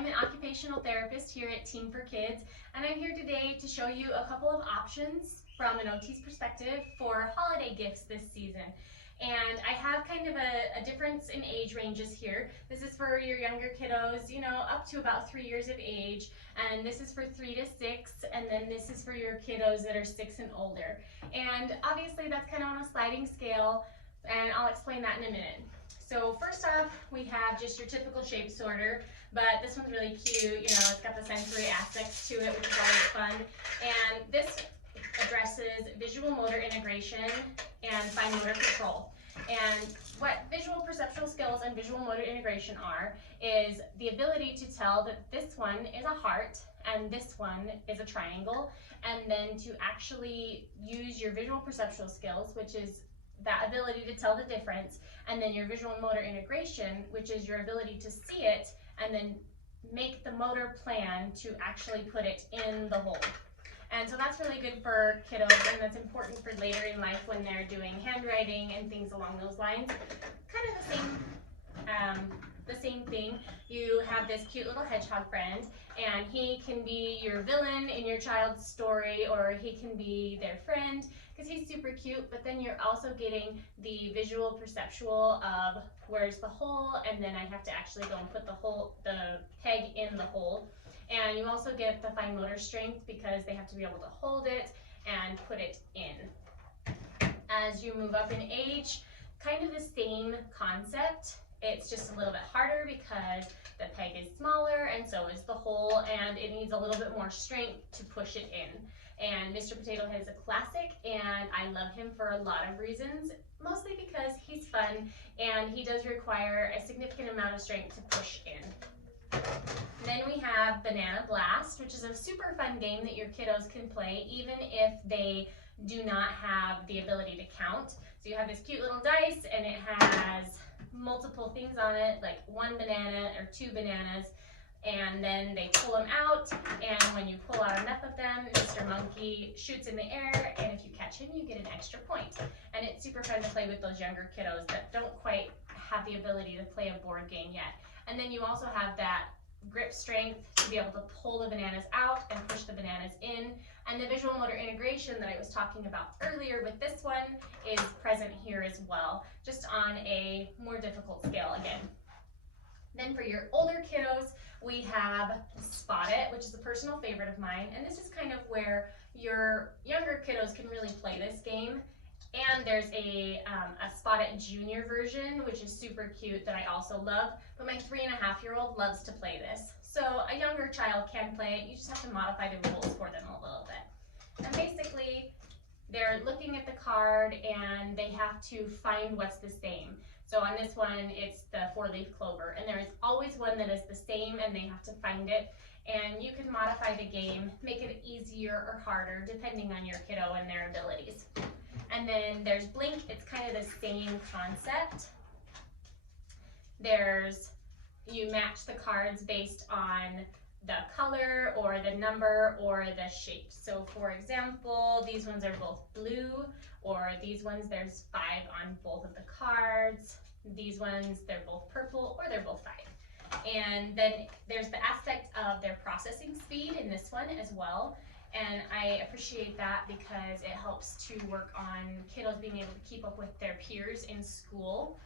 I'm an occupational therapist here at T.E.A.M for Kids, and I'm here today to show you a couple of options from an OT's perspective for holiday gifts this season. And I have kind of a difference in age ranges here. This is for your younger kiddos, up to about 3 years of age, and this is for 3 to 6, and then this is for your kiddos that are 6 and older. And obviously that's kind of on a sliding scale, and I'll explain that in a minute. So first off, we have just your typical shape sorter, but this one's really cute. It's got the sensory aspects to it, which is always fun. And this addresses visual motor integration and fine motor control. And what visual perceptual skills and visual motor integration are is the ability to tell that this one is a heart and this one is a triangle, and then to actually use your visual perceptual skills, which is that ability to tell the difference, and then your visual motor integration, which is your ability to see it and then make the motor plan to actually put it in the hole. And so that's really good for kiddos, and that's important for later in life when they're doing handwriting and things along those lines. Kind of the same thing. You have this cute little hedgehog friend, and he can be your villain in your child's story, or he can be their friend because he's super cute, but then you're also getting the visual perceptual of where's the hole, and then I have to actually go and put the peg in the hole. And you also get the fine motor strength because they have to be able to hold it and put it in. As you move up in age, kind of the same concept. It's just a little bit harder because the peg is smaller and so is the hole, and it needs a little bit more strength to push it in. And Mr. Potato Head is a classic, and I love him for a lot of reasons, mostly because he's fun and he does require a significant amount of strength to push in. Then we have Banana Blast, which is a super fun game that your kiddos can play even if they do not have the ability to count. So you have this cute little dice, and it has multiple things on it, like 1 banana or 2 bananas, and then they pull them out, and when you pull out enough of them, Mr. Monkey shoots in the air, and if you catch him, you get an extra point. And it's super fun to play with those younger kiddos that don't quite have the ability to play a board game yet. And then you also have that grip strength to be able to pull the bananas out and push the bananas in. And the visual motor integration that I was talking about earlier with this one is present here as well, just on a more difficult scale again. Then for your older kiddos, we have Spot It, which is a personal favorite of mine. And this is kind of where your younger kiddos can really play this game. And there's a Spot It Junior version, which is super cute, that I also love. But my 3.5-year-old loves to play this. So a younger child can play it. You just have to modify the rules for them a little bit. And basically, they're looking at the card and they have to find what's the same. So on this one, it's the 4-leaf clover. And there is always one that is the same, and they have to find it. And you can modify the game, make it easier or harder, depending on your kiddo and their abilities. And then there's Blink. It's kind of the same concept. You match the cards based on the color or the number or the shape. So for example, these ones are both blue, or these ones there's 5 on both of the cards. These ones, they're both purple, or they're both 5. And then there's the aspect of their processing speed in this one as well. And I appreciate that because it helps to work on kiddos being able to keep up with their peers in school.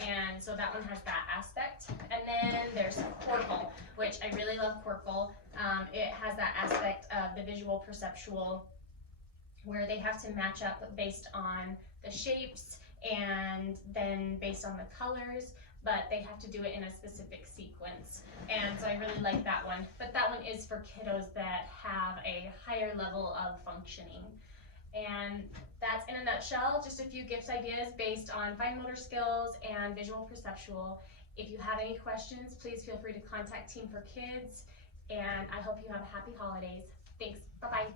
And so that one has that aspect. And then there's Quirkle, which I really love Quirkle. It has that aspect of the visual perceptual where they have to match up based on the shapes and then based on the colors, but they have to do it in a specific sequence. And so I really like that one. But that one is for kiddos that have a higher level of functioning. And that's, in a nutshell, just a few gift ideas based on fine motor skills and visual perceptual. If you have any questions, please feel free to contact T.E.A.M for Kids, and I hope you have a happy holidays. Thanks. Bye-bye.